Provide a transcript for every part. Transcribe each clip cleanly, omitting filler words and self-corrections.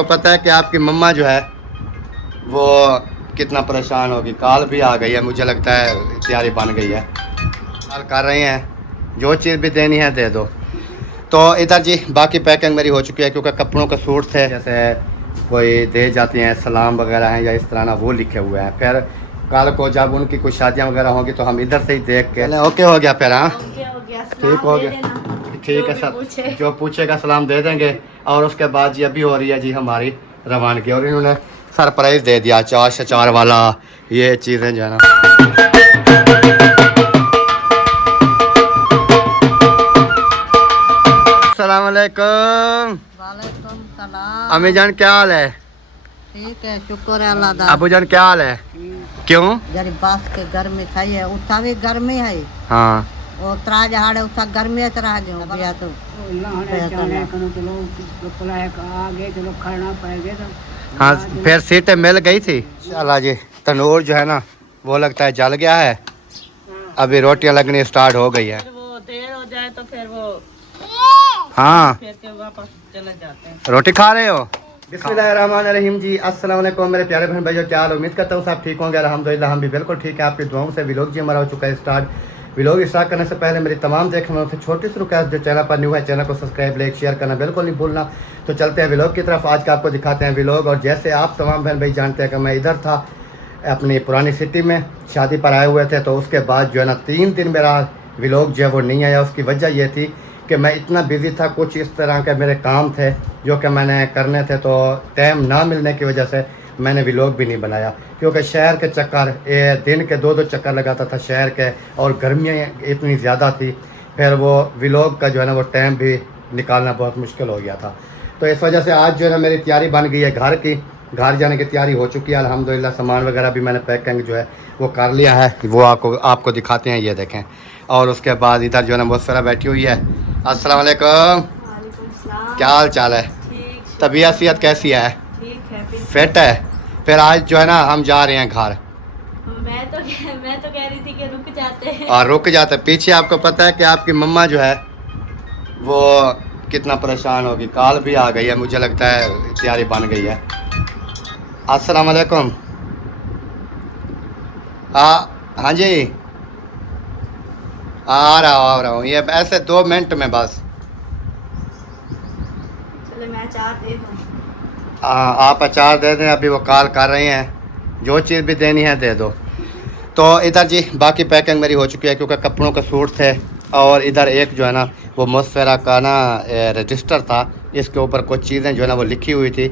तो पता है कि आपकी मम्मा जो है वो कितना परेशान होगी। कॉल भी आ गई है, मुझे लगता है तैयारी बन गई है। कॉल कर रही हैं, जो चीज़ भी देनी है दे दो। तो इधर जी बाकी पैकिंग मेरी हो चुकी है, क्योंकि कपड़ों के सूट थे जैसे कोई दे जाती हैं सलाम वगैरह हैं या इस तरह ना, वो लिखे हुए हैं। फिर कल को जब उनकी कुछ शादियाँ वगैरह होंगी तो हम इधर से ही देख के ओके हो गया। फिर हाँ ठीक हो गया, ठीक है सर, जो पूछेगा सलाम दे देंगे। और उसके बाद जी अभी हो रही है जी हमारी रवानगी, और इन्होंने सरप्राइज़ दे दिया चार से चार वाला, ये चीज़ें जो है ना। अस्सलाम वालेकुम। वालेकुम सलाम। अम्मी जान क्या हाल है? ठीक है, शुक्र है अल्लाह दा। अबू जान क्या हाल है? क्यों? जरी बास के गर्मी थई है, उठा भी गर्मी है। हाँ वो त्राज हाड़े उठा गर्मी है रह गयो बिया तो हाँ, फिर सीटें मिल गई थी इंशाल्लाह जी। तनूर जो है ना वो लगता है जल गया है, अभी रोटियां लगनी स्टार्ट हो गई है। वो देर हो जाए तो फिर वो हाँ फिर के वापस चले जाते हैं। रोटी खा रहे हो? बिस्मिल्लाहिर्रहमानिर्रहीम जी, अस्सलाम वालेकुम मेरे प्यारे बहन भाइयों, क्या हाल? उम्मीद करता हूँ सब ठीक होंगे। अल्हम्दुलिल्लाह हम भी बिल्कुल ठीक है, आपकी दुआओं से। व्लॉग जी हमारा हो चुका है स्टार्ट। व्लॉग स्टार्ट करने से पहले मेरी तमाम देखने वालों से छोटी सी रिक्वेस्ट, जो चैनल पर न्यू है चैनल को सब्सक्राइब लाइक शेयर करना बिल्कुल नहीं भूलना। तो चलते हैं व्लॉग की तरफ। आज का आपको दिखाते हैं व्लॉग। और जैसे आप तमाम बहन भाई जानते हैं कि मैं इधर था अपनी पुरानी सिटी में, शादी पर आए हुए थे। तो उसके बाद जो है ना 3 दिन मेरा व्लॉग जो है वो नहीं आया। उसकी वजह ये थी कि मैं इतना बिज़ी था, कुछ इस तरह के मेरे काम थे जो कि मैंने करने थे, तो टाइम ना मिलने की वजह से मैंने व्लॉग भी नहीं बनाया। क्योंकि शहर के चक्कर, दिन के 2-2 चक्कर लगाता था शहर के, और गर्मियाँ इतनी ज़्यादा थी, फिर वो व्लॉग का जो है ना वो टाइम भी निकालना बहुत मुश्किल हो गया था। तो इस वजह से आज जो है ना मेरी तैयारी बन गई है घर की, घर जाने की तैयारी हो चुकी है अल्हम्दुलिल्लाह। सामान वगैरह भी मैंने पैकिंग जो है वो कर लिया है, वो आपको दिखाते हैं, ये देखें। और उसके बाद इधर जो है ना बहुत सारा बैठी हुई है। अस्सलाम वालेकुम, क्या हाल चाल है? तबीयत सेहत कैसी है? ठीक है। फिट है? फिर आज जो है ना हम जा रहे हैं घर। मैं तो कह रही थी कि रुक जाते हैं। और रुक जाते, पीछे आपको पता है कि आपकी मम्मा जो है वो कितना परेशान होगी। कॉल भी आ गई है, मुझे लगता है तैयारी बन गई है। अस्सलाम वालेकुम। हाँ जी, आ रहा हूँ, ये ऐसे 2 मिनट में बस। चलो मैं अचार दे दूँ। आप अचार दे दें, अभी वो कॉल कर रही हैं, जो चीज़ भी देनी है दे दो। तो इधर जी बाकी पैकिंग मेरी हो चुकी है, क्योंकि कपड़ों के सूट थे। और इधर एक जो है ना वो मुसफ़रा का ना रजिस्टर था, इसके ऊपर कुछ चीज़ें जो है ना वो लिखी हुई थी,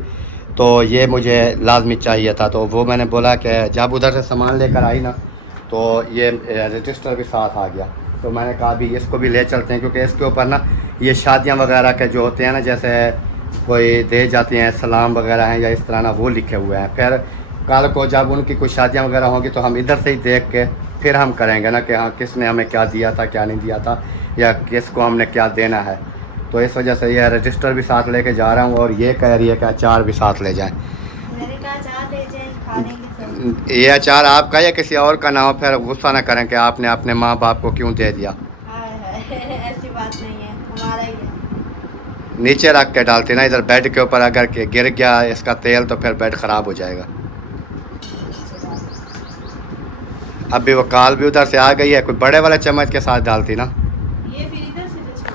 तो ये मुझे लाजमी चाहिए था। तो वो मैंने बोला कि जब उधर से सामान लेकर आई ना तो ये रजिस्टर भी साथ आ गया। तो मैंने कहा अभी इसको भी ले चलते हैं, क्योंकि इसके ऊपर ना ये शादियाँ वगैरह के जो होते हैं ना, जैसे कोई दे जाती हैं सलाम वगैरह हैं या इस तरह ना, वो लिखे हुए हैं। फिर कल को जब उनकी कुछ शादियाँ वगैरह होंगी तो हम इधर से ही देख के फिर हम करेंगे ना कि हाँ किसने हमें क्या दिया था क्या नहीं दिया था, या किसको हमने क्या देना है। तो इस वजह से यह रजिस्टर भी साथ लेके जा रहा हूँ, और ये कह रही है कि अचार भी साथ ले जाएँ। मैंने कहा अचार ले जाए, खा लेंगे सब। ये अचार आपका या किसी और का ना हो, फिर गुस्सा ना करें कि आपने अपने माँ बाप को क्यों दे दिया। हाय हाय ऐसी बात नहीं है, हमारा ही है। नीचे रख के डालते ना, इधर बेड के ऊपर अगर गिर गया इसका तेल तो फिर बेड ख़राब हो जाएगा। अभी वो काल भी उधर से आ गई है, कोई बड़े वाले चम्मच के साथ डालती ना। ये फिर इधर से जो छोटा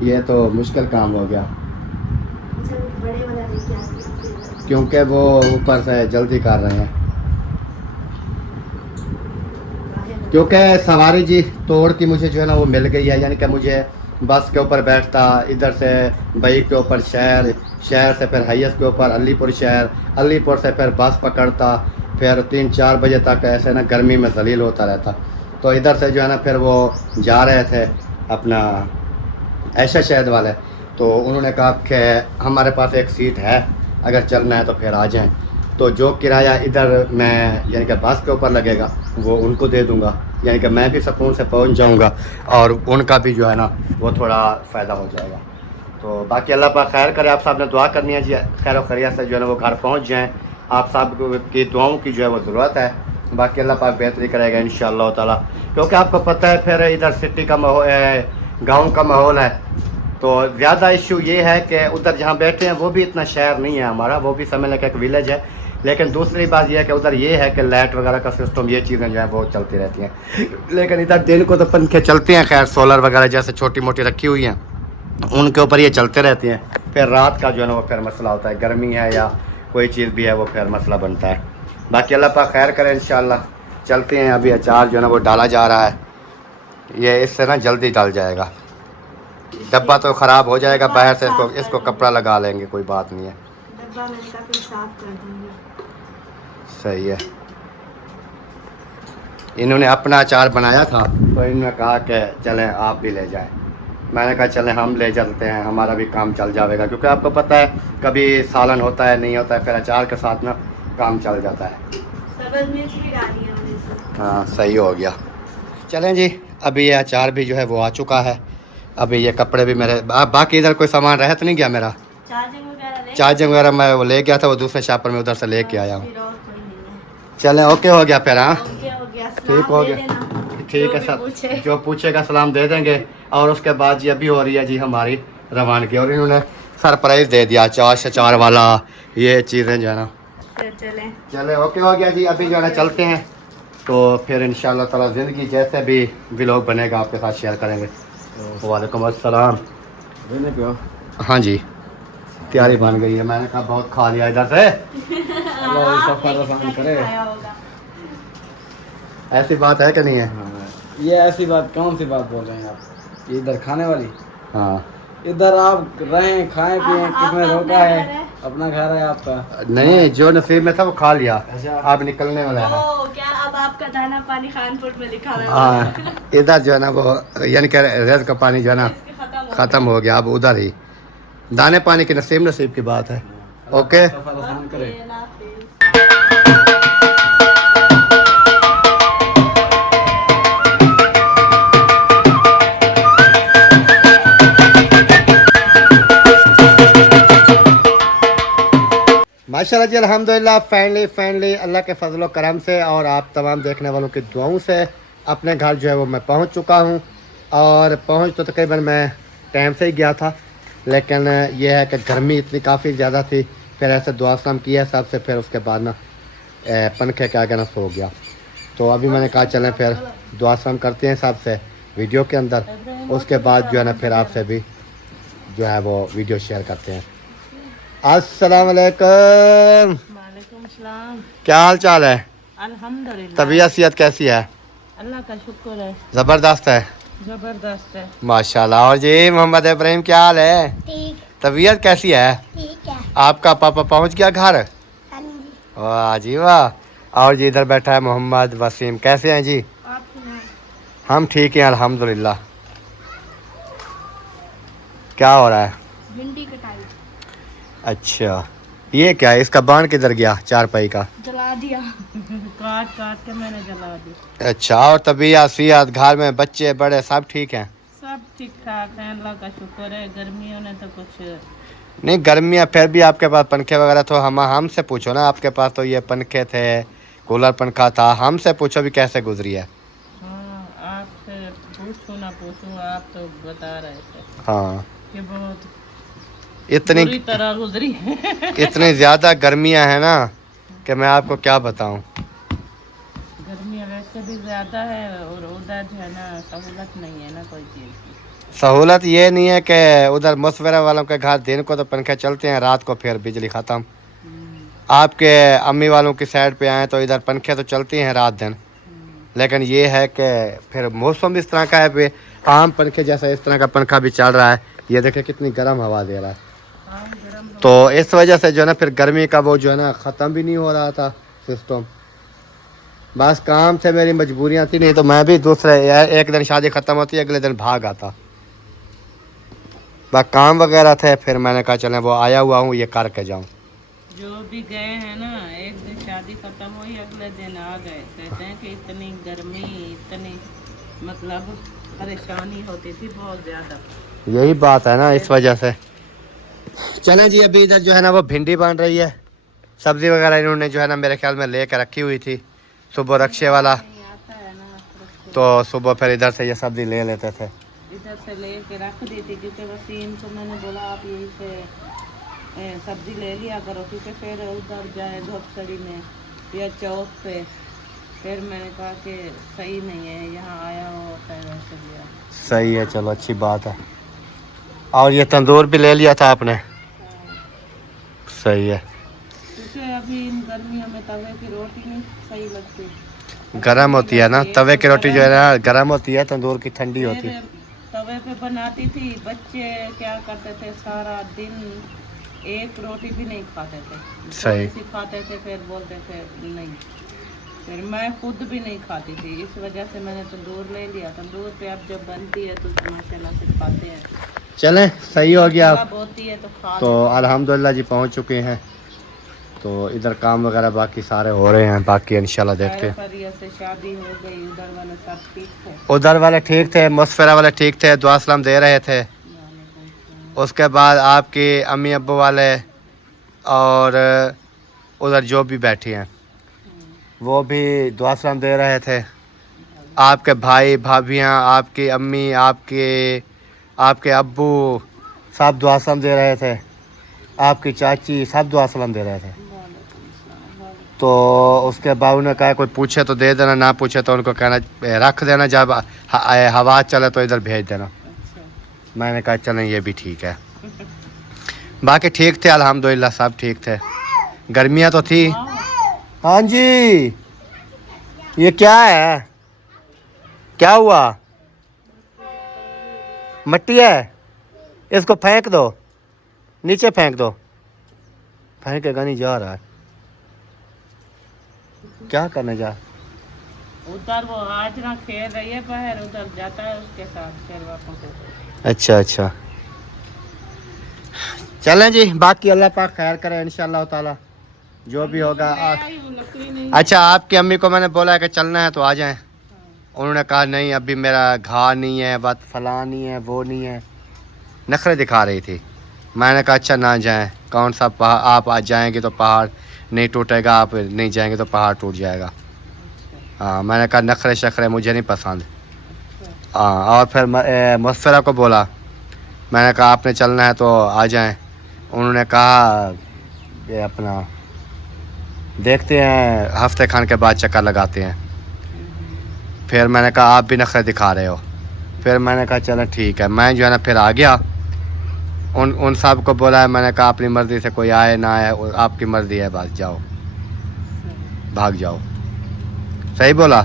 है। ये तो मुश्किल काम हो गया, अच्छा, वो बड़े वाला लेके आती है। क्योंकि वो ऊपर से जल्दी कर रहे हैं। क्योंकि सवारी जी तोड़ की मुझे जो है ना वो मिल गई है, यानी कि मुझे बस के ऊपर बैठता, इधर से बाइक के ऊपर शहर, शहर से फिर हाईएस के ऊपर अलीपुर शहर, अलीपुर से फिर बस पकड़ता, फिर 3-4 बजे तक ऐसे ना गर्मी में जलील होता रहता। तो इधर से जो है ना फिर वो जा रहे थे अपना ऐशा शहद वाले, तो उन्होंने कहा कि हमारे पास एक सीट है, अगर चलना है तो फिर आ जाएं। तो जो किराया इधर मैं यानी कि बस के ऊपर लगेगा वो उनको दे दूंगा, यानी कि मैं भी सुकून से पहुंच जाऊंगा और उनका भी जो है ना वो थोड़ा फ़ायदा हो जाएगा। तो बाकी अल्लाह पाक खैर करे, आप साहब ने दुआ करनी है जी, खैर खैरियत से जो है ना वो घर पहुंच जाएं। आप साहब की दुआओं की जो है वो ज़रूरत है। बाकी अल्लाह पाक बेहतरी करेगा इंशाअल्लाह ताला, क्योंकि आपको पता है फिर इधर सिटी का माहौल, गाँव का माहौल है, तो ज़्यादा इशू ये है कि उधर जहाँ बैठे हैं वो भी इतना शहर नहीं है हमारा, वो भी समझ लें कि एक विलेज है। लेकिन दूसरी बात यह है कि उधर ये है कि लाइट वगैरह का सिस्टम, ये चीज़ें जो है वो चलती रहती हैं। लेकिन इधर दिन को तो पंखे चलते हैं, खैर सोलर वगैरह जैसे छोटी मोटी रखी हुई हैं उनके ऊपर ये चलते रहते हैं। फिर रात का जो है ना वो फिर मसला होता है, गर्मी है या कोई चीज़ भी है वो फिर मसला बनता है। बाकी अल्लाह पाक खैर करें इंशाल्लाह। चलते हैं, अभी अचार जो है ना वो डाला जा रहा है, ये इससे ना जल्दी डाल जाएगा। डब्बा तो ख़राब हो जाएगा बाहर से, इसको कपड़ा लगा लेंगे, कोई बात नहीं है। डब्बा मैंने कहा फिर साफ कर दूंगी। सही है। इन्होंने अपना अचार बनाया था तो इन्होंने कहा कि चलें आप भी ले जाएं। मैंने कहा चलें हम ले चलते हैं, हमारा भी काम चल जाएगा, क्योंकि आपको पता है कभी सालन होता है नहीं होता है, फिर अचार के साथ ना काम चल जाता है। सब्ज़ मिर्च भी डाली है मैंने इसमें। हाँ सही हो गया। चलें जी, अभी ये अचार भी जो है वो आ चुका है। अभी ये कपड़े भी मेरे बाकी इधर कोई सामान रह तो नहीं गया मेरा? चार्जिंग वगैरह मैं वो ले गया था, वो दूसरे शॉपर में उधर से लेके आया हूँ। चलें ओके हो गया फिर। हाँ ठीक हो गया, ठीक है सब जो पूछेगा सलाम दे देंगे। और उसके बाद जी अभी हो रही है जी हमारी रवानगी, और इन्होंने सरप्राइज़ दे दिया अचार वाला, ये चीज़ें जो है ना। चले ओके हो गया जी, अभी जो है ना चलते हैं, तो फिर इंशाल्लाह ताला ज़िंदगी जैसे भी व्लॉग बनेगा आपके साथ शेयर करेंगे। वालेकुम अस्सलाम। हाँ जी तैयारी बन गई है, मैंने कहा बहुत खा लिया इधर से। करे। ऐसी बात है कि नहीं है? हाँ, ये ऐसी बात कौन सी बात बोल रहे हैं आप? ये इधर खाने वाली? हाँ इधर आप रहें खाएं पिए, किसने रोका है? अपना घर है आपका। नहीं, जो नसीब में था वो खा लिया, आप निकलने वाला है। क्या अब आपका दाना पानी खानपुर में लिखा हुआ है? हाँ इधर जो है ना वो यानी कि रेज का पानी जो है ना ख़त्म हो गया, अब उधर ही दाने पानी की नसीब की बात है। ओके सफर आसान करे। माशाल्लाह जी अल्हम्दुलिल्लाह फाइनली अल्लाह के फजल व करम से और आप तमाम देखने वालों की दुआओं से अपने घर जो है वो मैं पहुंच चुका हूं। और पहुंच तो तकरीबन मैं टाइम से ही गया था, लेकिन यह है कि गर्मी इतनी काफ़ी ज़्यादा थी, फिर ऐसे दुआ सलाम किया सबसे, फिर उसके बाद ना पंखे के आगे ना सो गया। तो अभी मैंने कहा चलें फिर दुआ सलाम करते हैं सबसे वीडियो के अंदर, उसके बाद जो है ना फिर आपसे भी जो है वो वीडियो शेयर करते हैं। अस्सलाम वालेकुम। वालेकुम सलाम। क्या हाल चाल है? अल्हम्दुलिल्लाह। तबीयत सेहत कैसी है? अल्लाह का शुक्र है, ज़बरदस्त है जबरदस्त है। माशाल्लाह। और जी मोहम्मद इब्राहिम क्या हाल है? ठीक तबीयत कैसी है? ठीक है। आपका पापा पहुंच गया घर? वाह जी वाह। और जी इधर बैठा है मोहम्मद वसीम, कैसे हैं जी? आप सुनाएं। हम ठीक हैं अल्हम्दुलिल्लाह। क्या हो रहा है? भिंडी कटाई अच्छा ये क्या है, इसका बाण किधर गया चारपाई का? जला दिया। काट काट के मैंने जला दी। अच्छा और तबीयत सेहत घर में बच्चे बड़े सब ठीक हैं? सब ठीक ठाक है, अल्लाह का शुक्र है। गर्मियों ने तो कुछ नहीं गर्मियाँ, फिर भी आपके पास पंखे वगैरह तो हमसे पूछो ना, आपके पास तो ये पंखे थे, कूलर पंखा था, हमसे पूछो भी कैसे गुजरी है। हाँ, आपसे पूछूं ना पूछूं, आप तो बता रहे थे हाँ कि बहुत इतनी बुरी तरह गुजरी। इतनी ज़्यादा गर्मियाँ हैं ना कि मैं आपको क्या बताऊँ। गर्मियाँ वैसे भी ज़्यादा है और उधर जो है ना सहूलत नहीं है ना कोई चीज़ की। सहूलत ये नहीं है कि उधर मशवरा वालों के घर दिन को तो पंखे चलते हैं, रात को फिर बिजली ख़त्म। आपके अम्मी वालों की साइड पे आए तो इधर पंखे तो चलते हैं रात दिन, लेकिन ये है कि फिर मौसम भी इस तरह का है पे आम पंखे जैसा इस तरह का पंखा भी चल रहा है, ये देखें कितनी गर्म हवा दे रहा है। तो इस वजह से जो है ना फिर गर्मी का वो जो है ना ख़त्म भी नहीं हो रहा था सिस्टम। बस काम थे, मेरी मजबूरियाँ थी, नहीं तो मैं भी दूसरे एक दिन शादी ख़त्म होती अगले दिन भाग आता। बस काम वगैरह थे, फिर मैंने कहा चलें वो आया हुआ हूँ ये करके जाऊँ। जो भी गए हैं ना, एक दिन शादी खत्म हुई अगले दिन आ गए। कहते हैं कि इतनी गर्मी, इतनी मतलब परेशानी होती थी बहुत ज़्यादा। यही बात है ना, इस वजह से। चलें जी अभी इधर जो है ना वो भिंडी बन रही है, सब्ज़ी वगैरह इन्होंने जो है ना मेरे ख्याल में ले कर रखी हुई थी सुबह रक्शे वाला, तो सुबह फिर इधर से ये सब्ज़ी ले लेते थे। इधर से लेके रख दी थी, क्योंकि वसीम को मैंने बोला आप यहीं से सब्जी ले लिया करो, क्योंकि फिर उधर जाए धोपसड़ी में या चौक पे, फिर मैंने कहा कि सही नहीं है, यहाँ आया हो होता है वैसे लिया। सही है, चलो अच्छी बात है। और ये तंदूर भी ले लिया था आपने? सही है। क्योंकि अभी इन गर्मियों में तवे की रोटी नहीं सही लगती, गरम होती है ना तवे की रोटी, जो है ना गरम होती है, तंदूर की ठंडी होती है। तवे पे बनाती थी, बच्चे क्या करते थे सारा दिन एक रोटी भी नहीं खाते थे, सही। थोड़ी सी खाते थे फिर बोलते थे नहीं, फिर मैं खुद भी नहीं खाती थी, इस वजह से मैंने तंदूर ले लिया। तंदूर पे अब जब बनती है तो माशाल्लाह से खाते हैं। चलें, सही हो गया। तलब होती है तो खा तो अल्हम्दुलिल्लाह जी पहुंच चुके हैं, तो इधर काम वगैरह बाकी सारे हो रहे हैं, बाकी इंशाल्लाह देखते हैं। खैरियत से शादी हो गई, उधर वाले सब ठीक थे? उधर वाले ठीक थे, मुसफरा वाले ठीक थे, दुआ सलाम दे रहे थे। उसके बाद आपकी अम्मी अब्बू वाले और उधर जो भी बैठी हैं वो भी दुआ सलाम दे रहे थे। आपके भाई भाभियाँ, आपकी अम्मी, आपके अब्बू सब दुआ सलाम दे रहे थे। आपकी चाची सब दुआ सलाम दे रहे थे। तो उसके बाद उन्होंने कहा कोई पूछे तो दे देना, ना पूछे तो उनको कहना रख देना, जब हवा चले तो इधर भेज देना। मैंने कहा चलें ये भी ठीक है। बाकी ठीक थे अल्हम्दुलिल्लाह, सब ठीक थे। गर्मियाँ तो थी। हाँ जी, ये क्या है? क्या हुआ? मिट्टी है, इसको फेंक दो, नीचे फेंक दो। फेंकेगा नहीं, जा रहा है। क्या करने जा? उधर वो आज ना खेल रही है बाहर, उधर जाता है उसके साथ फिर वापस। अच्छा अच्छा, चलें जी, बाकी अल्लाह पाक खैर करे इंशाअल्लाह ताला, जो भी होगा। अच्छा, आपकी अम्मी को मैंने बोला है कि चलना है तो आ जाएं। उन्होंने कहा नहीं अभी मेरा घा नहीं है, बात फला नहीं है, वो नहीं है, नखरे दिखा रही थी। मैंने कहा अच्छा ना जाएं, कौन सा पहाड़, आप आ जाएंगे तो पहाड़ नहीं टूटेगा, आप नहीं जाएंगे तो पहाड़ टूट जाएगा। हाँ, मैंने कहा नखरे शखरे मुझे नहीं पसंद। हाँ, और फिर मुसफरा को बोला, मैंने कहा आपने चलना है तो आ जाएं। उन्होंने कहा ये अपना देखते हैं, हफ्ते खान के बाद चक्कर लगाते हैं। फिर मैंने कहा आप भी नखरे दिखा रहे हो। फिर मैंने कहा चलो ठीक है। मैं जो है ना फिर आ गया, उन सब को बोला है, मैंने कहा अपनी मर्ज़ी से कोई आए ना आए, आपकी मर्ज़ी है, बस जाओ, भाग जाओ। सही बोला?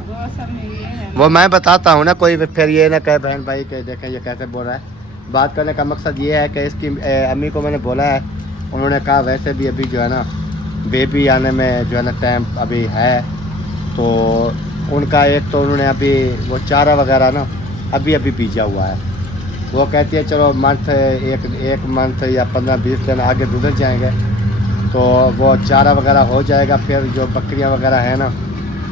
वो मैं बताता हूँ ना, कोई फिर ये ना कहे बहन भाई के देखें ये कैसे बोल रहा है। बात करने का मकसद ये है कि इसकी अम्मी को मैंने बोला है, उन्होंने कहा वैसे भी अभी जो है ना बेबी आने में जो है ना टाइम अभी है, तो उनका एक तो उन्होंने अभी वो चारा वगैरह ना अभी बीजा हुआ है। वो कहती है चलो मंथ एक मंथ या 15-20 दिन आगे गुजर जाएंगे तो वो चारा वगैरह हो जाएगा, फिर जो बकरियां वगैरह है ना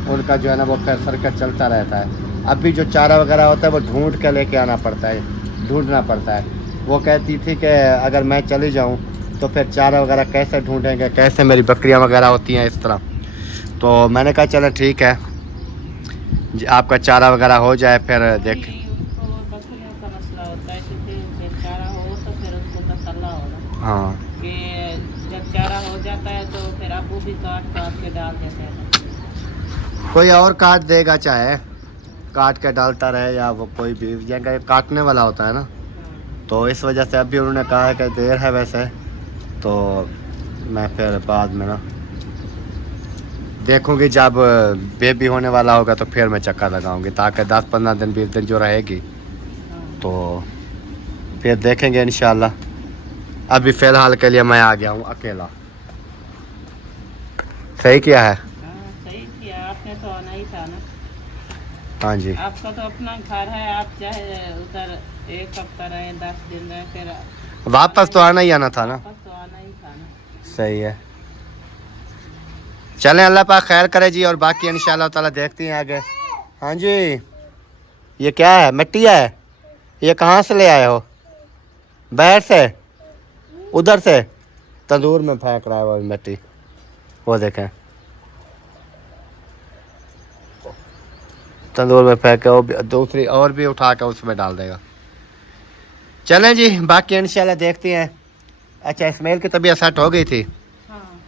उनका जो है ना वो फिर सर्कट चलता रहता है। अभी जो चारा वगैरह होता है वो ढूंढ के लेके आना पड़ता है, ढूंढना पड़ता है। वो कहती थी कि अगर मैं चली जाऊं तो फिर चारा वगैरह कैसे ढूंढेंगे, कैसे मेरी बकरियां वगैरह होती हैं इस तरह। तो मैंने कहा चलो ठीक है, आपका चारा वगैरह हो जाए फिर देख। बकरियों का मसला होता है, क्योंकि चारा हो तो फिर उसको तसल्ला होगा। हाँ, कि जब चारा हो जाता है तो फिर अबू भी काट के डाल देते हैं। कोई और काट देगा, चाहे काट के डालता रहे या वो कोई भी जगह काटने वाला होता है ना, तो इस वजह से अभी उन्होंने कहा है कि देर है वैसे, तो मैं फिर बाद में ना देखूंगी, जब बेबी होने वाला होगा तो फिर मैं चक्कर लगाऊंगी, ताकि 10-15 दिन 20 दिन जो रहेगी तो फिर देखेंगे इंशाल्लाह। अभी फ़िलहाल के लिए मैं आ गया हूँ अकेला। सही किया है? सही किया आपने, तो आना ही था ना। हाँ जी, आपका तो अपना घर है, आप चाहे उधर 1 हफ्ता रहे, 10 दिन रहे, फिर वापस तो आना ही आना था ना। वापस तो आना ही था ना। सही है, चलें, अल्लाह पाक खैर करे जी, और बाकी इंशाल्लाह ताला देखते हैं आगे। हाँ जी, ये क्या है? मिट्टी है? ये कहाँ से ले आए हो? बाहर से? उधर से? तंदूर में फेंक रहा है वो मिट्टी, वो देखें तंदूर में फेंक के, वो दूसरी और भी उठा के उसमें डाल देगा। चलें जी, बाकी इंशाल्लाह देखते हैं। अच्छा, इस्माइल की तबीयत सेट हो गई थी? हाँ,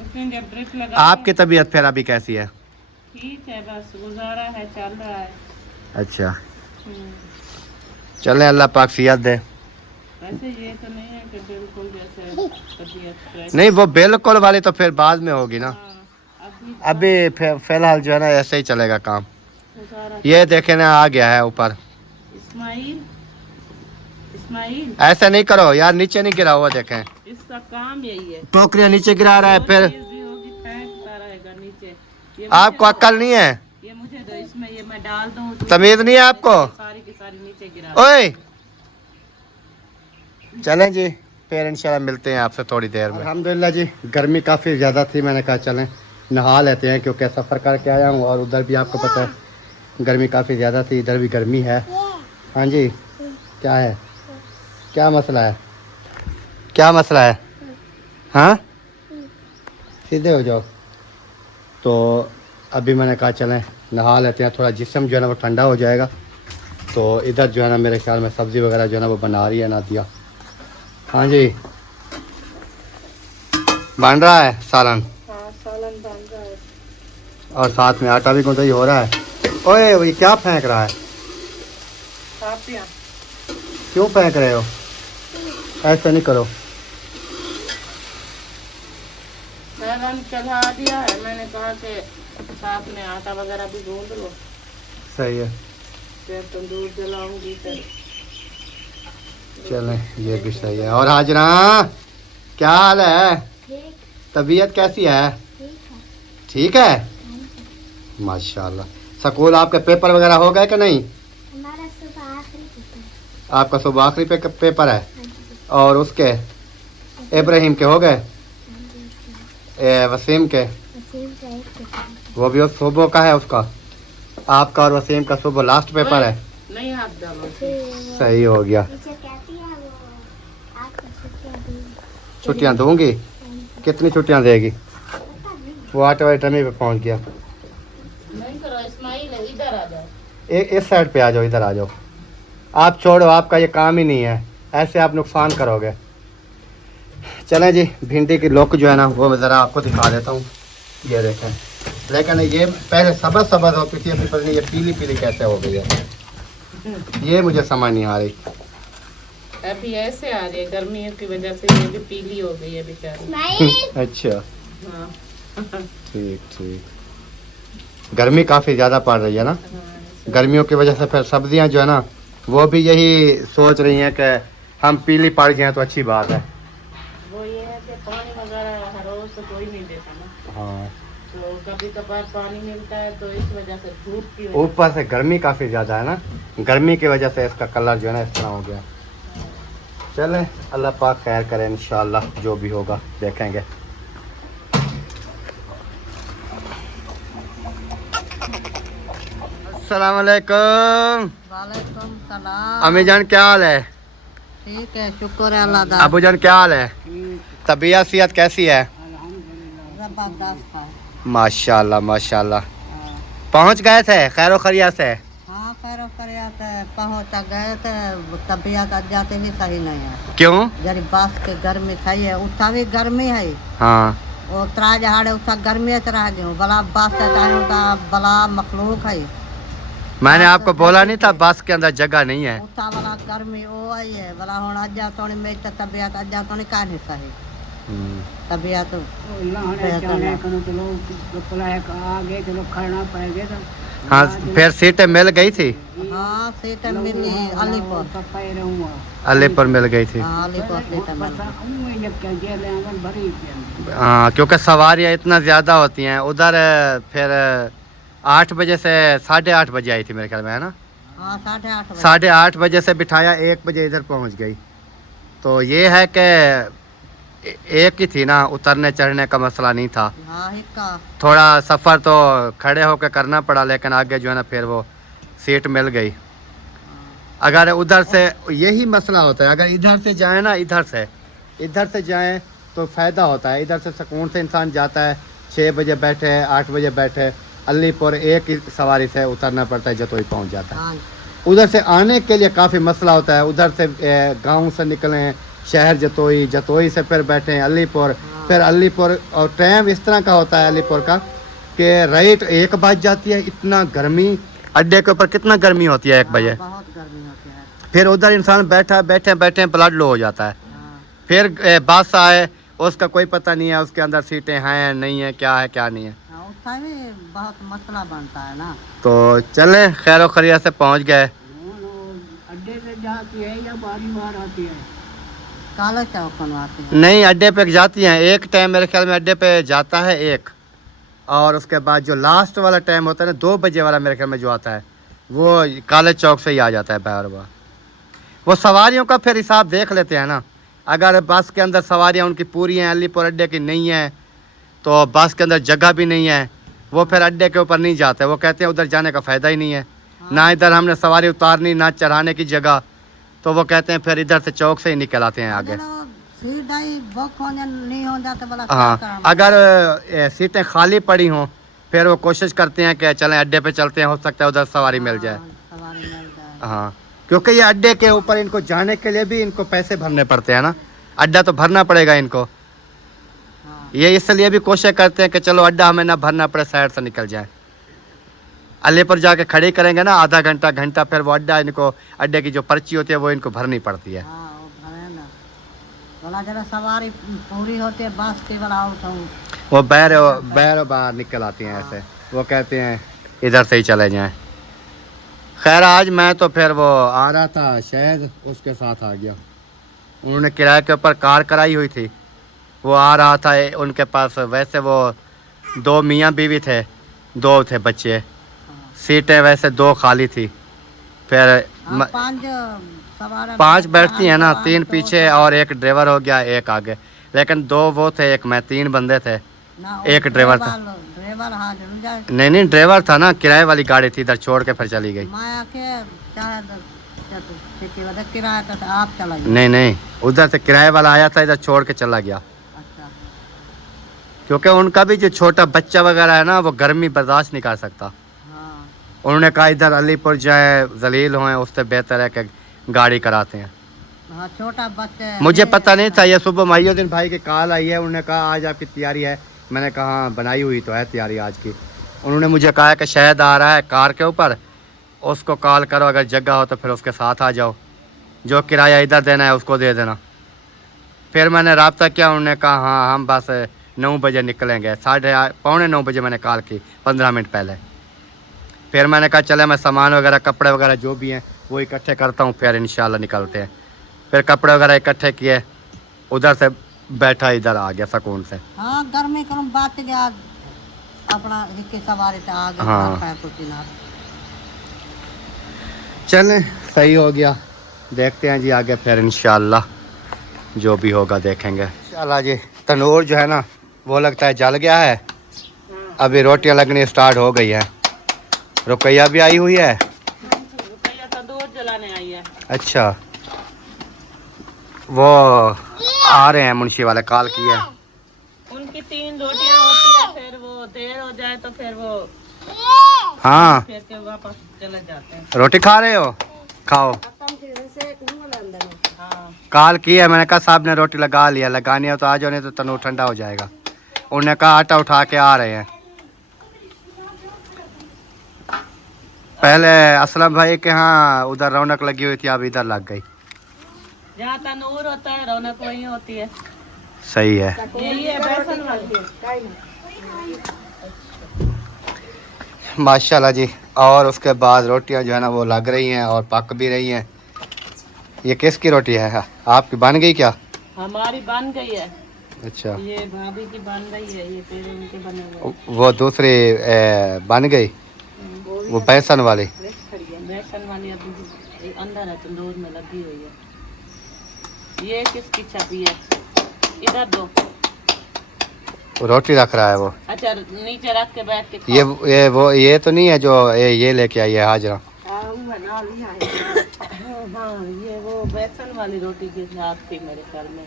उसने जब ड्रिप लगा आपकी तबीयत फिर अभी कैसी है? ठीक है, बस गुजारा है, चल रहा है। अच्छा, चलें, अल्लाह पाक सियात दे। वैसे ये तो नहीं है कि बिल्कुल जैसे तबीयत फ्रेश। नहीं, वो बिल्कुल वाली तो फिर बाद में होगी ना। हाँ, अभी फिलहाल जो है ना ऐसे ही चलेगा काम। गुजारा। ये देखे ना, आ गया है ऊपर। इस्माइल, इस्माइल, ऐसा नहीं करो यार, नीचे नहीं गिरा हुआ देखें। इसका काम यही है। टोकरियां नीचे गिरा रहा है फिर। चीज़ भी होगी, फेंकता रहेगा नीचे। ये आपको मुझे अक्ल नहीं है? दो, ये मुझे दो, इसमें ये मैं डाल दूं तो तमीज नहीं है आपको? सारी की सारी नीचे गिरा। ओए, चलें जी, फिर इंशाल्लाह मिलते हैं आपसे थोड़ी देर में। अल्हम्दुलिल्लाह जी, गर्मी काफ़ी ज़्यादा थी, मैंने कहा चलें नहा लेते हैं, क्योंकि सफ़र करके आया हूँ और उधर भी आपको पता है गर्मी काफ़ी ज़्यादा थी, इधर भी गर्मी है। हाँ जी, क्या है, क्या मसला है, क्या मसला है? हाँ, सीधे हो जाओ। तो अभी मैंने कहा चलें नहा लेते हैं, थोड़ा जिस्म जो है ना वो ठंडा हो जाएगा। तो इधर जो है ना मेरे ख्याल में सब्ज़ी वगैरह जो है ना वो बना रही है नादिया। हाँ जी, बन रहा है सालन। हाँ, सालन बन रहा है और साथ में आटा भी गुंदाई हो रहा है। ओए, ये क्या फेंक रहा है? पापियाँ। क्यों फेंक रहे हो? ऐसा नहीं करो। सालन चढ़ा दिया है, मैंने कहा कि साथ में आटा वगैरह भी गूंद लो, सही है, फिर तंदूर जलाऊंगी फिर। चलें, ये भी सही है। और हाजरा, क्या हाल है? तबीयत कैसी है? ठीक है, माशाल्लाह। स्कूल आपके पेपर वगैरह हो गए कि नहीं? हमारा सुबह आखिरी पेपर है। आपका सुबह आखिरी पेपर है? और उसके इब्राहिम के हो गए? वसीम के? वसीम का एक पेपर है। वो भी उस सुबह का है उसका? आपका और वसीम का सुबह लास्ट पेपर है? नहीं, हाथ डालो। सही हो गया। टीचर कहती है वो आपको छुट्टियां देंगी। छुट्टियां दूंगी? कितनी छुट्टियां देगी? वो आटे वाले टमी पे पहुंच गया। नहीं करो, इस्माइल इधर आ जाओ। इस साइड पे आ जाओ, इधर आ जाओ। आप छोड़ो, आपका ये काम ही नहीं है, ऐसे आप नुकसान करोगे। चलें जी, भिंडी की लुक जो है ना वो मैं ज़रा आपको दिखा देता हूँ। ये देखें, लेकिन ये पहले सब्ज़ होती थी, अभी पता नहीं ये पीली पीली कैसे हो गई है, ये मुझे समझ नहीं आ रही। अभी ऐसे आ रही है, गर्मियों की वजह से ये भी पीली हो गई है बेचारी। अच्छा, हाँ। ठीक ठीक। गर्मी काफ़ी ज़्यादा पड़ रही है ना, हाँ, गर्मियों की वजह से फिर सब्जियां जो है ना वो भी यही सोच रही हैं कि हम पीली पड़ जाएं तो अच्छी बात है। वो ये है कि पानी वगैरह हर रोज तो कोई नहीं देता ना, हाँ, तो कभी कभार पानी मिलता है, तो इस वजह से धूप की वजह ऊपर से गर्मी काफ़ी ज़्यादा है ना, गर्मी की वजह से इसका कलर जो है ना इस तरह हो गया। चलें, अल्लाह पाक खैर करे, इंशाल्लाह जो भी होगा देखेंगे। अस्सलाम वालेकुम। वालेकुम सलाम। अम्मी जान क्या हाल है? ठीक है, शुक्र है अल्लाह दा। अबू जान क्या हाल है? तबीयत सेहत कैसी है? जबरदस्त है। माशाल्लाह माशाल्लाह। पहुंच गए थे खैर खैरियत से? हाँ, खैर खैरियत है, पहुँच गए थे। तबीयत आज जाते भी सही नहीं है। क्यों? जरी बस के गर्मी सही है, उतना भी गर्मी है। हाँ, वो त्रा जहाड़े उतना गर्मी से रह गए, बला बस से टाइम का बला मखलूक है। मैंने आपको बोला नहीं था बस के अंदर जगह नहीं है? उतना बला गर्मी वो आई है, बला हूँ अजा तो मेरी तो तबीयत अजा तो का नहीं सही। तबीयत हाँ, फिर सीटें मिल गई थी? हाँ, सीट मिली अलीपुर। अलीपुर मिल गई थी। हाँ, अलीपुर सीट मिल गई। हाँ, क्योंकि सवारियाँ इतना ज़्यादा होती हैं उधर। फिर 8 बजे से 8:30 बजे आई थी मेरे ख्याल में, है ना? हाँ, 8:30 बजे। 8:30 बजे से बिठाया, 1 बजे इधर पहुंच गई। तो ये है कि एक ही थी ना, उतरने चढ़ने का मसला नहीं था। हाँ, हिक्का। थोड़ा सफ़र तो खड़े होकर करना पड़ा, लेकिन आगे जो है ना फिर वो सीट मिल गई। अगर उधर से यही मसला होता है, अगर इधर से जाए ना, इधर से जाएं तो फ़ायदा होता है। इधर से सुकून से इंसान जाता है, 6 बजे बैठे 8 बजे बैठे, अलीपुर एक ही सवारी से उतरना पड़ता है, जतोई पहुंच जाता है। हाँ, उधर से आने के लिए काफ़ी मसला होता है। उधर से गांव से निकले शहर जतोई, जतोई से फिर बैठे अलीपुर, फिर अलीपुर, और टाइम इस तरह का होता है अलीपुर का कि राइट 1 बज जाती है। इतना गर्मी, अड्डे के ऊपर कितना गर्मी होती है 1 बजे। बहुत गर्मी होती है। फिर उधर इंसान बैठा बैठे बैठे ब्लड लो हो जाता है। हाँ, फिर बस आए, उसका कोई पता नहीं है उसके अंदर सीटें हैं नहीं है, क्या है क्या नहीं है। हाँ, उस टाइम ही बहुत मसला बनता है ना। तो चले खैर खैरियत से पहुंच गए। अड्डे से जाती है या बारी बार आती है? काले चौक बनवाते हैं। नहीं, अड्डे पे जाती हैं। एक टाइम मेरे ख्याल में अड्डे पे जाता है एक, और उसके बाद जो लास्ट वाला टाइम होता है ना 2 बजे वाला, मेरे ख्याल में जो आता है वो काले चौक से ही आ जाता है बार बार। वो सवारियों का फिर हिसाब देख लेते हैं ना। अगर बस के अंदर सवारियां उनकी पूरी हैं, अलीपुर अड्डे की नहीं है, तो बस के अंदर जगह भी नहीं है, वो फिर अड्डे के ऊपर नहीं जाते। वो कहते हैं उधर जाने का फ़ायदा ही नहीं है, ना इधर हमने सवारी उतारनी ना चढ़ाने की जगह, तो वो कहते हैं फिर इधर से चौक से ही निकल आते हैं आगे। सीट आई बुक नहीं हो जाते वाला। हाँ, अगर सीटें खाली पड़ी हों फिर वो कोशिश करते हैं कि चलें अड्डे पे चलते हैं, हो सकता है उधर सवारी मिल जाए। सवारी मिल जाए। हाँ, क्योंकि ये अड्डे के ऊपर इनको जाने के लिए भी इनको पैसे भरने पड़ते हैं ना, अड्डा तो भरना पड़ेगा इनको। हाँ, ये इसलिए भी कोशिश करते हैं कि चलो अड्डा हमें ना भरना पड़े, साइड से निकल जाए। अलीपुर जाके खड़ी करेंगे ना आधा घंटा घंटा, फिर वो अड्डा इनको, अड्डे की जो पर्ची होती है वो इनको भरनी पड़ती है। हाँ, वो भरे ना वाला जरा सवारी पूरी होती है बस की वाला तो वो बैर बाहर निकल आती हैं ऐसे, वो कहते हैं इधर से ही चले जाएं। खैर आज मैं तो फिर वो आ रहा था, शायद उसके साथ आ गया। उन्होंने किराए के ऊपर कार कराई हुई थी, वो आ रहा था उनके पास। वैसे वो 2 मियाँ बीवी थे, 2 थे बच्चे, सीटें वैसे 2 खाली थी। फिर 5 बैठती हैं ना, 3 पीछे और 1 ड्राइवर हो गया, 1 आगे। लेकिन 2 वो थे, 1 मैं, 3 बंदे थे, 1 ड्राइवर था। ड्राइवर हाँ जरूर जाए। नहीं ड्राइवर था ना, किराए वाली गाड़ी थी, इधर छोड़ के फिर चली गई। माया के किराया था तो आप चला गए। नहीं, उधर से किराए वाला आया था, इधर छोड़ के चला गया। अच्छा, क्योंकि उनका भी जो छोटा बच्चा वगैरह है ना, वो गर्मी बर्दाश्त नहीं कर सकता। हाँ, उन्होंने कहा इधर अलीपुर जाए, जलील हुए, उससे बेहतर है कि गाड़ी कराते हैं। हाँ, छोटा बच्चा। मुझे पता नहीं था, ये सुबह माहिउद्दीन भाई की कॉल आई है, उन्होंने कहा आज आपकी तैयारी है। मैंने कहा हाँ, बनाई हुई तो है तैयारी आज की। उन्होंने मुझे कहा कि शायद आ रहा है कार के ऊपर, उसको कॉल करो, अगर जगह हो तो फिर उसके साथ आ जाओ, जो किराया इधर देना है उसको दे देना। फिर मैंने रब्ता किया, उन्होंने कहा हाँ हम बस 9 बजे निकलेंगे। 8:45 बजे मैंने कॉल की, 15 मिनट पहले। फिर मैंने कहा चले मैं सामान वगैरह कपड़े वगैरह जो भी हैं वो इकट्ठे करता हूँ, फिर इंशाल्लाह निकलते हैं। फिर कपड़े वगैरह इकट्ठे किए, उधर से बैठा इधर आ गया सुकून से। हाँ, गर्मी करूँ बात गया अपना हिक्की सवारी तो आ गया। हाँ। कुछ ना चलें, सही हो गया, देखते हैं जी आगे फिर इंशाल्लाह जो भी होगा देखेंगे इंशाल्लाह जी। तनूर जो है ना वो लगता है जल गया है, अभी रोटियां लगनी स्टार्ट हो गई है। रुकैया भी आई हुई है। रुपया तो 2 जलाने आई है। अच्छा, वो आ रहे हैं मुंशी वाले, कॉल किए हैं। उनकी 3 रोटियां होती है, फिर वो देर हो जाए तो फिर वो हाँ, फिर के वापस चले जाते हैं। रोटी खा रहे हो, खाओ। हाँ, कॉल किया है, मैंने कहा साहब ने रोटी लगा लिया, लगानी है तो आ जाओ, नहीं तो तनूर ठंडा हो जाएगा। उन्होंने कहा आटा उठा के आ रहे हैं। पहले असलम भाई के यहाँ उधर रौनक लगी हुई थी, अब इधर लग गई। जहाँ तनूर होता है रौनक वहीं होती है। सही है। यही है बेसन वाली। माशाल्लाह जी। और उसके बाद रोटियां जो है ना वो लग रही हैं और पक भी रही हैं। ये किसकी रोटी है, आपकी बन गई क्या? हमारी बन गई है। अच्छा, ये भाभी की बन गई है, ये फिर उनके बने हुए वो दूसरी बन गई, वो बेसन वाली। बेसन वाली अभी अंदर है, तंदूर में लगी हुई है। ये किसकी छपी है? इधर दो। रोटी रख रहा है वो। अच्छा, नीचे रख के बैठ के खाओ। ये तो नहीं है जो ये लेके आई है हाजरा। हाँ, ये वो बेसन वाली रोटी के साथ थी मेरे घर में।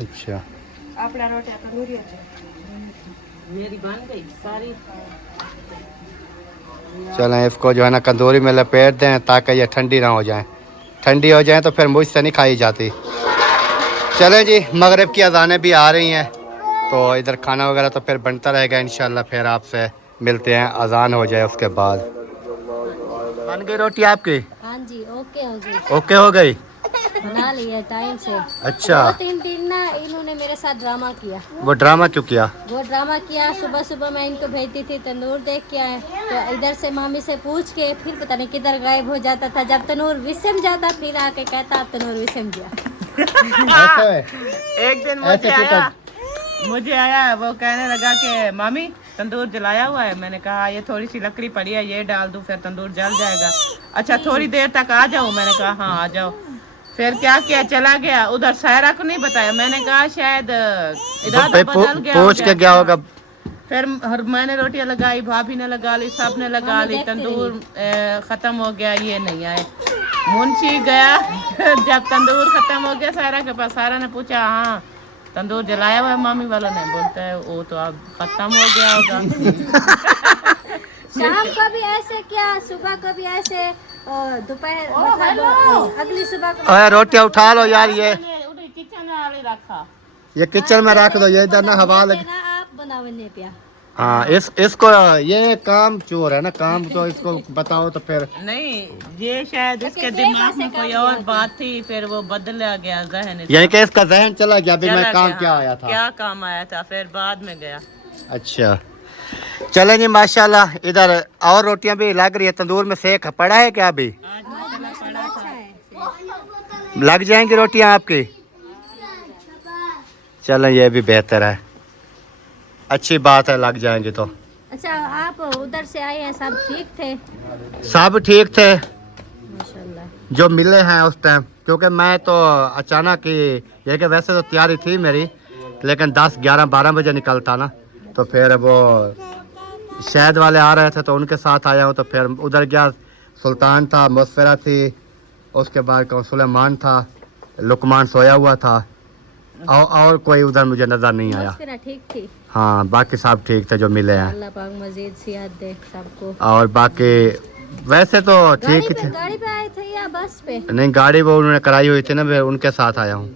अच्छा, अपना रोटी तंदूरी मेरी बन गई सारी। चलें इसको जो है ना कंदूरी में लपेट दें ताकि ये ठंडी ना हो जाए। ठंडी हो जाए तो फिर मुझसे नहीं खाई जाती। चलें जी, मगरिब की अज़ानें भी आ रही हैं तो इधर खाना वगैरह तो फिर बनता रहेगा इंशाल्लाह। फिर आपसे मिलते हैं, अज़ान हो जाए उसके बाद। बन गई रोटी आपकी? हाँ जी, ओके हो गई, ओके हो गई, बना लिया टाइम से। अच्छा। 2-3 दिन ना इन्होंने मेरे साथ ड्रामा किया। वो ड्रामा क्यों किया? वो ड्रामा किया, सुबह सुबह मैं इनको भेजती थी तंदूर देख के आए, तो इधर से मामी से पूछ के फिर पता नहीं किधर गायब हो जाता था। जब तनूर विसम जाता फिर आके कहता अब तनूर विसम गया। ऐसा है? एक दिन ऐसे क्यों मुझे आया वो कहने लगा कि मामी तंदूर जलाया हुआ है। मैंने कहा ये थोड़ी सी लकड़ी पड़ी है, ये डाल दूं फिर तंदूर जल जाएगा। अच्छा थोड़ी देर तक आ जाऊं? मैंने कहा हाँ आ जाओ। फिर क्या किया, चला गया उधर। सायरा को नहीं बताया। मैंने कहा शायद इरादा बदल गया, पूछ के क्या होगा। फिर मैंने रोटियां लगाई, भाभी ने लगा ली, सब ने लगा ली, तंदूर खत्म हो गया, ये नहीं आए। मुंशी गया जब तंदूर खत्म हो गया सायरा के पास, सायरा ने पूछा हाँ तंदूर जलाया हुआ है मामी वालों ने? बोलता है वो तो अब खत्म हो गया होगा। शाम को भी ऐसे क्या, सुबह को भी ऐसे, दोपहर मतलब अगली सुबह को। अरे रोटियां उठा लो यार, किचन वाले रखा, ये किचन में रख दो, ये इधर ना हवा लगे। आप बनावने पिया। हाँ इसको ये काम चोर है ना, काम तो इसको बताओ तो फिर। नहीं ये शायद इसके दिमाग में कोई और बात थी, फिर वो बदला गया जहन इसका। यानी कि इसका जहन चला गया अभी मैं काम क्या आया था, क्या काम आया था, फिर बाद में गया। अच्छा चलें जी माशाल्लाह। इधर और रोटियां भी लग रही है, तंदूर में सेक पड़ा है क्या अभी? लग जाएंगी रोटियां आपकी? चलें ये भी बेहतर है, अच्छी बात है, लग जाएंगे तो। अच्छा आप उधर से आए हैं, सब ठीक थे? सब ठीक थे माशाल्लाह। जो मिले हैं उस टाइम, क्योंकि मैं तो अचानक ही, ये कि वैसे तो तैयारी थी मेरी, लेकिन 10, 11, 12 बजे निकलता ना, तो फिर वो शहद वाले आ रहे थे तो उनके साथ आया हूँ। तो फिर उधर गया, सुल्तान था, मुसफरा थी, उसके बाद सुलेमान था, लुकमान सोया हुआ था, और कोई उधर मुझे नज़र नहीं आया। ठीक थी? हाँ बाकी सब ठीक थे जो मिले हैं। अल्लाह पाक मजीद सेहत दे सबको। और बाकी वैसे तो ठीक ही थे। गाड़ी पे आए थे या बस पे? नहीं गाड़ी वो उन्होंने कराई हुई थी ना, मैं उनके साथ आया हूँ।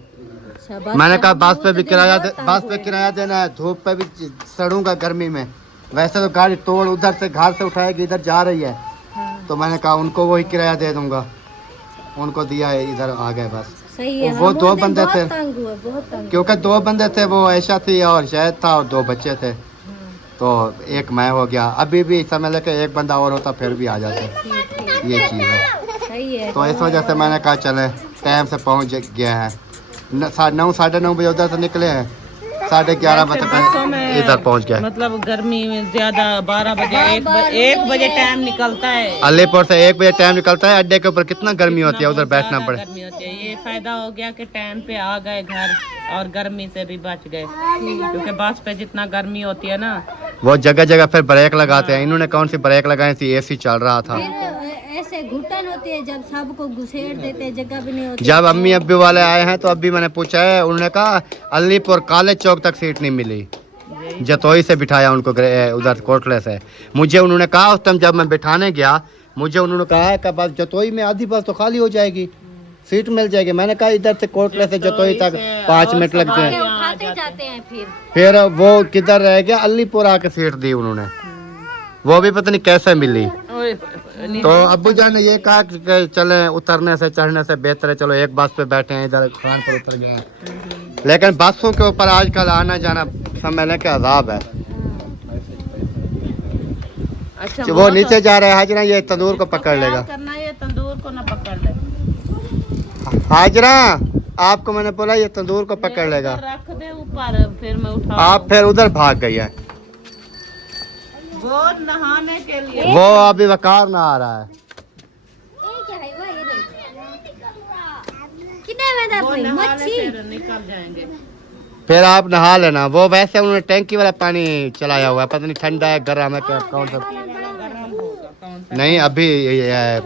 मैंने कहा बस पे भी किराया बस पे किराया देना है, धूप पे भी सड़ूंगा गर्मी में। वैसे तो गाड़ी तोड़ उधर से घर से उठाएगी, इधर जा रही है, तो मैंने कहा उनको वही किराया दे दूंगा, उनको दिया है, इधर आ गए बस। सही है। वो 2 बंदे थे, बहुत तंग। क्योंकि 2 बंदे थे, वो ऐशा थी और शहद था, और 2 बच्चे थे, तो एक मैं हो गया। अभी भी समझ लेके एक बंदा और होता फिर भी आ जाते, ये चीज़ है। सही है। तो इस वजह से मैंने कहा चले टाइम से पहुंच गया है। 9, 9:30 बजे उधर से निकले हैं, 11:30 बजे तक इधर पहुंच गए। मतलब गर्मी में ज्यादा 12 बजे 1 बजे टाइम निकलता है। अलीपुर से 1 बजे टाइम निकलता है। अड्डे के ऊपर कितना गर्मी होती है, उधर बैठना पड़े। गर्मी होती है, ये फायदा हो गया कि टाइम पे आ गए घर और गर्मी से भी बच गए, क्योंकि बस पे जितना गर्मी होती है ना, वो जगह जगह फिर ब्रेक लगाते हैं। इन्होंने कौन सी ब्रेक लगाई थी, एसी चल रहा था। ऐसे घुटन होती है जब सबको घुसेड़ देते हैं, जगह भी नहीं होती। जब अम्मी अब्बी वाले आए हैं तो अभी मैंने पूछा है, उन्होंने कहा अलीपुर कॉलेज चौक तक सीट नहीं मिली, जतोई से बिठाया उनको उधर कोटले से। मुझे उन्होंने कहा उस टाइम जब मैं बिठाने गया, मुझे उन्होंने कहा कि बस जतोई में आधी बस तो खाली हो जाएगी, सीट मिल जाएगी। मैंने कहा इधर से कोटले से जतोई तक 5 मिनट लगते हैं। उठाते जाते हैं फिर वो किधर रह गया, अलीपुर आके सीट दी उन्होंने, वो भी पता नहीं कैसे मिली। तो अब्बू जान ने ये कहा कि चले उतरने से चढ़ने से बेहतर है चलो एक बस पे बैठे हैं, इधर खान पर उतर गए हैं। लेकिन बसों के ऊपर आजकल आना जाना समझने के अजाब है। अच्छा वो नीचे जा रहा है हाजरा, ये तंदूर को पकड़ लेगा। करना ये तंदूर को ना पकड़ ले। हाजरा आपको मैंने बोला ये तंदूर को पकड़ लेगा, रख दे ऊपर, फिर मैं उठा। आप फिर उधर भाग गई है। वो नहाने के लिए, वो अभी वकार ना आ रहा है। वो नहाने फिर निकल जाएंगे। फिर आप नहा लेना। वो वैसे उन्होंने टैंकी वाला पानी चलाया हुआ है, पता नहीं ठंडा है गर्म है क्या, कौन सा। नहीं अभी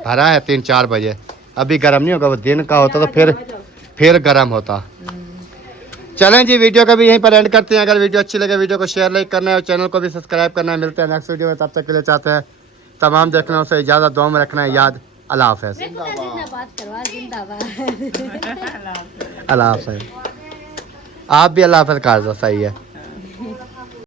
भरा है 3-4 बजे, अभी गर्म नहीं होगा, वो दिन का होता तो फिर गर्म होता। चलें जी वीडियो का भी यहीं पर एंड करते हैं। अगर वीडियो अच्छी लगे वीडियो को शेयर लाइक करना है और चैनल को भी सब्सक्राइब करना है। मिलते हैं नेक्स्ट वीडियो में, तब तक के लिए चाहते हैं तमाम देखने से इजाज़त, दुआ में रखना है याद। अल्लाह हाफ़िज़। जिंदाबाद करवा, जिंदाबाद। अल्लाह हाफ़िज़। आप भी अल्लाह हाफ़िज़ कर दो, सही है।